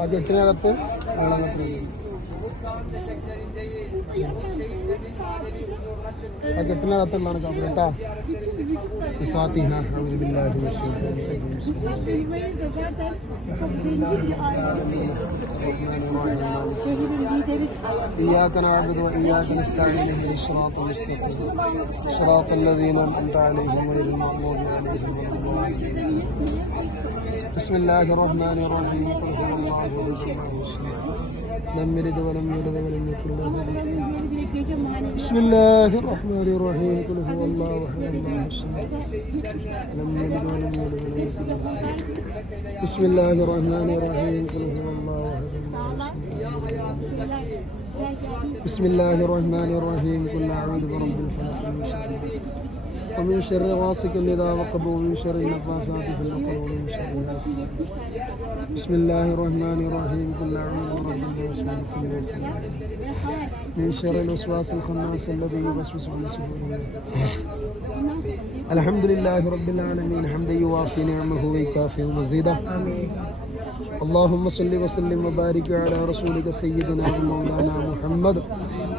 ആ കെട്ടിനകത്ത് ആളകത്ത് کتنا رات اللہ کا بیٹا فاتحہ حمد باللہ الرحمن الرحیم اياك نعبد واياك نستعين اهدنا الصراط المستقيم صراط الذين انعمت عليهم غير المغضوب عليهم ولا بسم الله الرحمن الرحيم قل هو الله احد لم يلد ولم يولد ولم يكن له كفوا احد بسم الله الرحمن الرحيم. قل هو الله أحد الله الصمد لم يلد ولم يولد له بسم الله الرحمن الرحيم. قل هو الله أحد الله الصمد بسم الله الرحمن الرحيم. قل أعوذ برب الفلق من شر. ومن شر غاسق إذا وقب ومن شر النفاثات في العقد ومن شر حاسد بسم الله الرحمن الرحيم. قل أعوذ برب الناس ملك الناس من شر الوسواس الخناس الذي يوسوس في صدور الناس الحمد لله رب العالمين. حمدا يوافي نعمه ويكافئ مزيدا اللهم صل وسلم وبارك على رسولك سيدنا ومولانا محمد.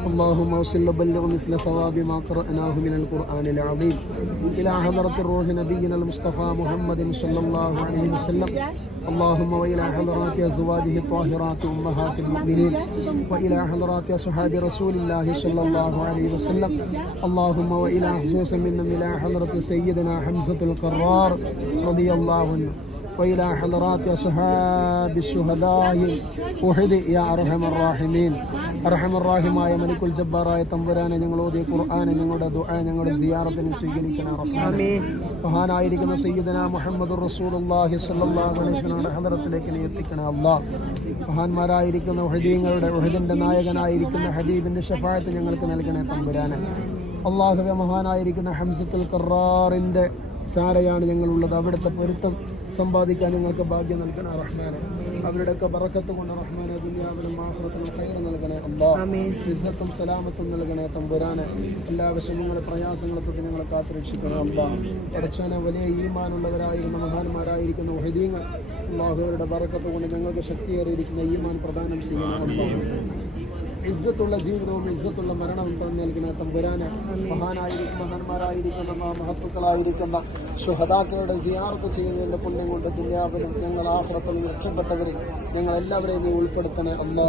اللهم وصل وبلغ مثل ثواب ما قرأناه من القرآن العظيم. إلى حضرة الروح نبينا المصطفى محمد صلى الله عليه وسلم اللهم وإلى حضرات أزواجه الطاهرات أمهات المؤمنين وإلى حضرات أصحاب رسول الله صلى الله عليه وسلم اللهم وإلى خصوصا منهم إلى حضرة سيدنا حمزة القرار رضي الله عنه وإلى حضرات أصحاب الشهداء أحد يا أرحم الراحمين അർഹമ റാഹിമായ മലിക്കുൽ ജബ്ബാറായ തമ്പുരാനെ ഞങ്ങൾ ഓതിയ ഖുർആനെ ഞങ്ങളുടെ ദുആ ഞങ്ങളുടെ സിയാറത്തിനെ സ്വീകരിക്കണം റഹ്മാനെ മഹാനായിരിക്കുന്ന സയ്യിദന മുഹമ്മദ് റസൂലുള്ളാഹി സ്വല്ലല്ലാഹു അലൈഹി വസല്ലമയുടെ ഹദറത്തിലേക്ക് നീ എത്തിക്കണം അല്ലാഹ് മഹാന്മാരായിരിക്കുന്ന ഉഹദീങ്ങളുടെ ഉഹദിന്റെ നായകനായിരിക്കുന്ന ഹബീബിന്റെ ഷഫായത്ത് ഞങ്ങൾക്ക് നൽകണേ തമ്പുരാനെ അള്ളാഹുവെ മഹാനായിരിക്കുന്ന ഹംസത്തുൽ കറാറിന്റെ ചാരയാണ് ഞങ്ങളുള്ളത് അവിടുത്തെ പൊരുത്തം സമ്പാദിക്കാൻ നിങ്ങൾക്ക് ഭാഗ്യം നൽകണേ റഹ്മാനെ. അവരുടെയൊക്കെ പറക്കത്ത് കൊണ്ട് റഹ്മാനെ ദുനിയാവിലും ആഹ്റത്തിലും ഖൈർ നൽകണേ അള്ളാഹ് ഇസ്സത്തും സലാമത്തും നൽകണേ തമ്പുരാനെ. എല്ലാ വിഷമങ്ങളും പ്രയാസങ്ങളെ തൊട്ട് ഞങ്ങളെ കാത്തുരക്ഷിക്കണേ അമ്പാ പഠിച്ചവനെ വലിയ ഈമാനുള്ളവരായിരുന്ന മഹാന്മാരായിരിക്കുന്ന വഹദീങ്ങൾ അള്ളാഹുവരുടെ അവരുടെ ബറക്കത്ത് കൊണ്ട് ഞങ്ങൾക്ക് ശക്തിയേറിയിരിക്കുന്ന ഈമാൻ പ്രദാനം ചെയ്യണം അള്ളാഹ് ഇസ്സത്തുള്ള ജീവിതവും ഇസ്സത്തുള്ള മരണവും തന്നെ നൽകുന്ന തമ്പുരാന് മഹാനായിരിക്കും മഹാന്മാരായിരിക്കുന്ന മഹത്വസലായിരിക്കുന്ന ശുഹദാക്കളുടെ സിയാർത്ത് ചെയ്യുന്നതിന്റെ പുണ്യം കൊണ്ട് ദുനിയാവിലും ഞങ്ങൾ ആഹ്റത്തിലും രക്ഷപ്പെട്ടവരെ ഞങ്ങൾ എല്ലാവരെയും നീ ഉൾപ്പെടുത്തണേ അല്ലാ.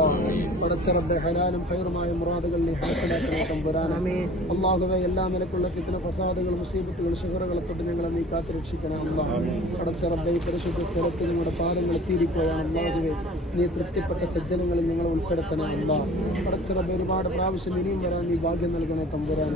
പടച്ചിറന്റെ ഹലാലും ഹൈറുമായ മുറാദുകൾ നീ ഹാസലാക്കണേ തമ്പുരാന്. അള്ളാഹുവെ എല്ലാ നിലക്കുള്ള കിട്ടുന്ന ഫസാദുകൾ മുസീബത്തുകൾ ഷുഹറുകളെ തൊട്ട് ഞങ്ങളെ നീ കാത്തുരക്ഷിക്കണേ അല്ലാ. പടച്ചിറന്റെ ഈ പരിശുദ്ധ സ്ഥലത്ത് നിങ്ങളുടെ പാദങ്ങൾ എത്തിയിരിക്കുകയാണ് അള്ളാഹുവെ നീ തൃപ്തിപ്പെട്ട സജ്ജനങ്ങളിൽ ഞങ്ങളെ ഉൾപ്പെടുത്തണേ അല്ലാ. പടച്ചിറബ് ഒരുപാട് പ്രാവശ്യം ഇനിയും വരാൻ ഈ ഭാഗ്യം നൽകണേ തമ്പുരാൻ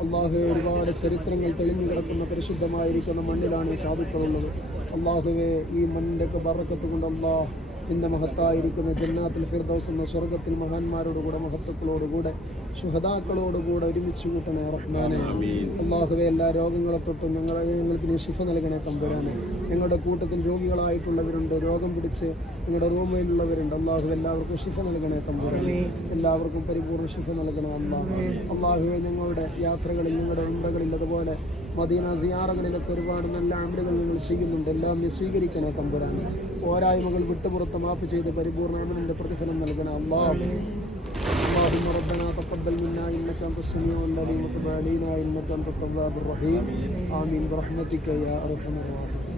അള്ളാഹു ഒരുപാട് ചരിത്രങ്ങൾ തെളിഞ്ഞു കിടക്കുന്ന പരിശുദ്ധമായിരിക്കുന്ന മണ്ണിലാണ് സാധിക്കുന്നത് അള്ളാഹുവെ ഈ മണ്ണിന്റെ ഒക്കെ കൊണ്ട് അള്ളാഹ് നിന്റെ മഹത്തായിരിക്കുന്ന ജന്നാത്തിൽ ഫിർദൗസ് എന്ന സ്വർഗത്തിൽ മഹാന്മാരോടുകൂടെ മഹത്വക്കളോടുകൂടെ ശുഹതാക്കളോടുകൂടെ ഒരുമിച്ച് കൂട്ടണേ റഹ്മാനെ. അള്ളാഹുവെ എല്ലാ രോഗങ്ങളെ തൊട്ടും ഞങ്ങളെ ഞങ്ങൾക്ക് നീ ശിഫ നൽകണേ തമ്പുരാനെ. ഞങ്ങളുടെ കൂട്ടത്തിൽ രോഗികളായിട്ടുള്ളവരുണ്ട് രോഗം പിടിച്ച് ഞങ്ങളുടെ റൂമിലുള്ളവരുണ്ട്. അള്ളാഹു എല്ലാവർക്കും ശിഫ നൽകണേ തമ്പുരാനെ. എല്ലാവർക്കും പരിപൂർണ ശിഫ നൽകണേ അള്ളാഹു. അള്ളാഹുവെ ഞങ്ങളുടെ യാത്രകളിൽ ഞങ്ങളുടെ ഉണ്ടകളിൽ അതുപോലെ മദീന സിയാറകളിലൊക്കെ ഒരുപാട് നല്ല അമലുകൾ ഞങ്ങൾ ചെയ്യുന്നുണ്ട് എല്ലാം നീ സ്വീകരിക്കണേ തമ്പുരാൻ പോരായ്മകൾ വിട്ടുപുറത്ത് മാപ്പ് ചെയ്ത് പരിപൂർണ്ണ അമലിന്റെ പ്രതിഫലം നൽകണേ അള്ളാഹ് اللهم ربنا تقبل منا انك انت السميع العليم وتب علينا انك انت التواب الرحيم امين برحمتك يا ارحم الراحمين